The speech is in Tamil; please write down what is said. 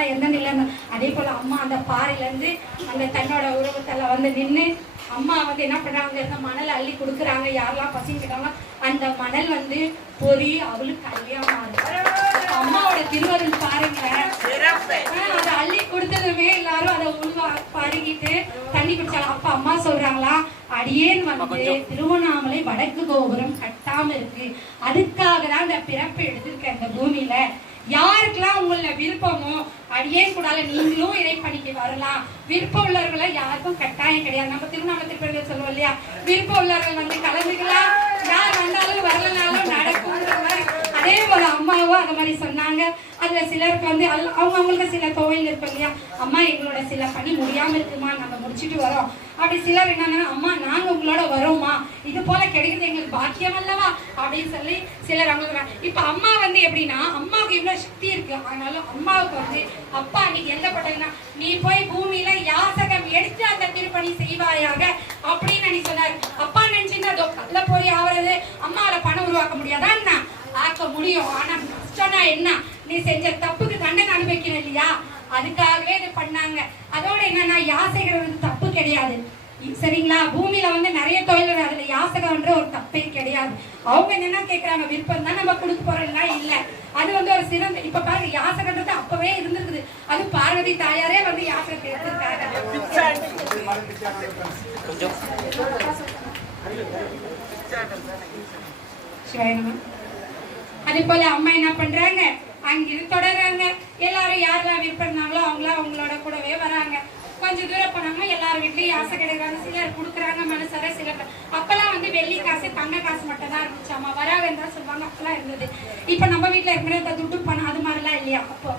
அப்பெல்லாம் எந்த நிலை அதே போல அம்மா அந்த பாறையில இருந்து அந்த தன்னோட உருவத்துல வந்து நின்று அம்மா வந்து என்ன பண்றாங்க? இந்த மணல் அள்ளி கொடுக்குறாங்க. யாரெல்லாம் பசிக்கிறாங்க அந்த மணல் வந்து பொறி அவளுக்கு கல்யாணம் இருக்கு அம்மாவோட திருவருள் பாருங்களேன் ஆஹ் அதை அள்ளி கொடுத்ததுமே எல்லாரும் அதை உள்வா பருகிட்டு தண்ணி குடிச்சாங்க. அப்ப அம்மா சொல்றாங்களா அடியேன் வந்து திருவண்ணாமலை வடக்கு கோபுரம் கட்டாம இருக்கு. அதுக்காக தான் இந்த பிறப்பு எடுத்திருக்கேன் இந்த பூமியில. யாருக்கெல்லாம் உங்கள விருப்பமோ அடியே கூடால நீங்களும் இறைப்பணிக்கு வரலாம். விருப்பம் உள்ளவர்களை யாருக்கும் கட்டாயம் கிடையாது. நம்ம திருவண்ணாமலை திருப்பதி சொல்லுவோம் இல்லையா? விருப்பம் உள்ளவர்கள் வந்து கலந்துக்கலாம் யார் வந்தாலும் வரலனாலும் நடக்கும்ன்ற மாதிரி அதே போல அம்மாவும் அந்த மாதிரி சொன்னாங்க. அதுல சிலருக்கு வந்து அல்ல- அவங்க அவங்களுக்கு சில கோவில் இருக்கும் இல்லையா? அம்மா எங்களோட சில பணி முடியாம இருக்குமா? நாங்க முடிச்சிட்டு வரோம். அப்படி சிலர் என்னன்னா அம்மா நாங்க உங்களோட வரோம்மா. இது போல கிடைக்கிறது எங்களுக்கு பாக்கியம் அல்லவா? அப்படின்னு சொல்லி சிலர் அவங்களுக்கு இப்ப அம்மா வந்து எப்படின்னா அம்மாவுக்கு இவ்வளவு சக்தி இருக்கு. ஆனாலும் அம்மாவுக்கு வந்து அப்பா அன்னைக்கு எந்த பட்டதுன்னா நீ போய் பூமியில யாசகம் எடுத்து அந்த திருப்பணி செய்வாயாக? அப்படின்னு நீ சொன்னாரு. அப்பா நினைச்சுன்னா அதோ கல்ல போய் ஆவறது அம்மாவால பணம் உருவாக்க முடியாதான் ஆக்க முடியும். ஆனா கஷ்டம்னா என்ன? நீ செஞ்ச தப்புக்கு தண்டனை அனுபவிக்கணும் இல்லையா? அதுக்காகவே இது பண்ணாங்க. அதோட என்னன்னா யாசைகள் வந்து தப்பு கிடையாது. சரிங்களா? பூமியில வந்து நிறைய தொழில். அதுல யாசகம்ன்ற ஒரு தப்பே கிடையாது. அவங்க என்ன கேக்குறாங்க விருப்பம் தான் நம்ம கொடுக்க போறோம்னா இல்ல. அது வந்து ஒரு சிறந்த இப்ப பாருங்க யாசகன்றது அப்பவே இருந்திருக்குது. அது பார்வதி தாயாரே வந்து சிவாய நம. அதே போல அம்மா என்ன பண்றாங்க? அங்கிருந்து தொடர்றாங்க. எல்லாரும் யாரெல்லாம் விருப்பம்னாங்களோ அவங்களாம் அவங்களோட கூடவே வராங்க. கொஞ்சம் தூரம் போனாங்க எல்லார் வீட்லயும் ஆசை கிடைக்கிறாங்க சிலர் கொடுக்குறாங்க மனசார சிலர் அப்பெல்லாம் வந்து வெள்ளி காசு தங்க காசு மட்டும் தான் அம்மா வராங்கன்னு தான் சொல்லுவாங்க. அப்பெல்லாம் இருந்தது. இப்ப நம்ம வீட்டுல இருக்கிற இந்த துட்டு பணம் அது மாதிரிலாம் இல்லையா? அப்போ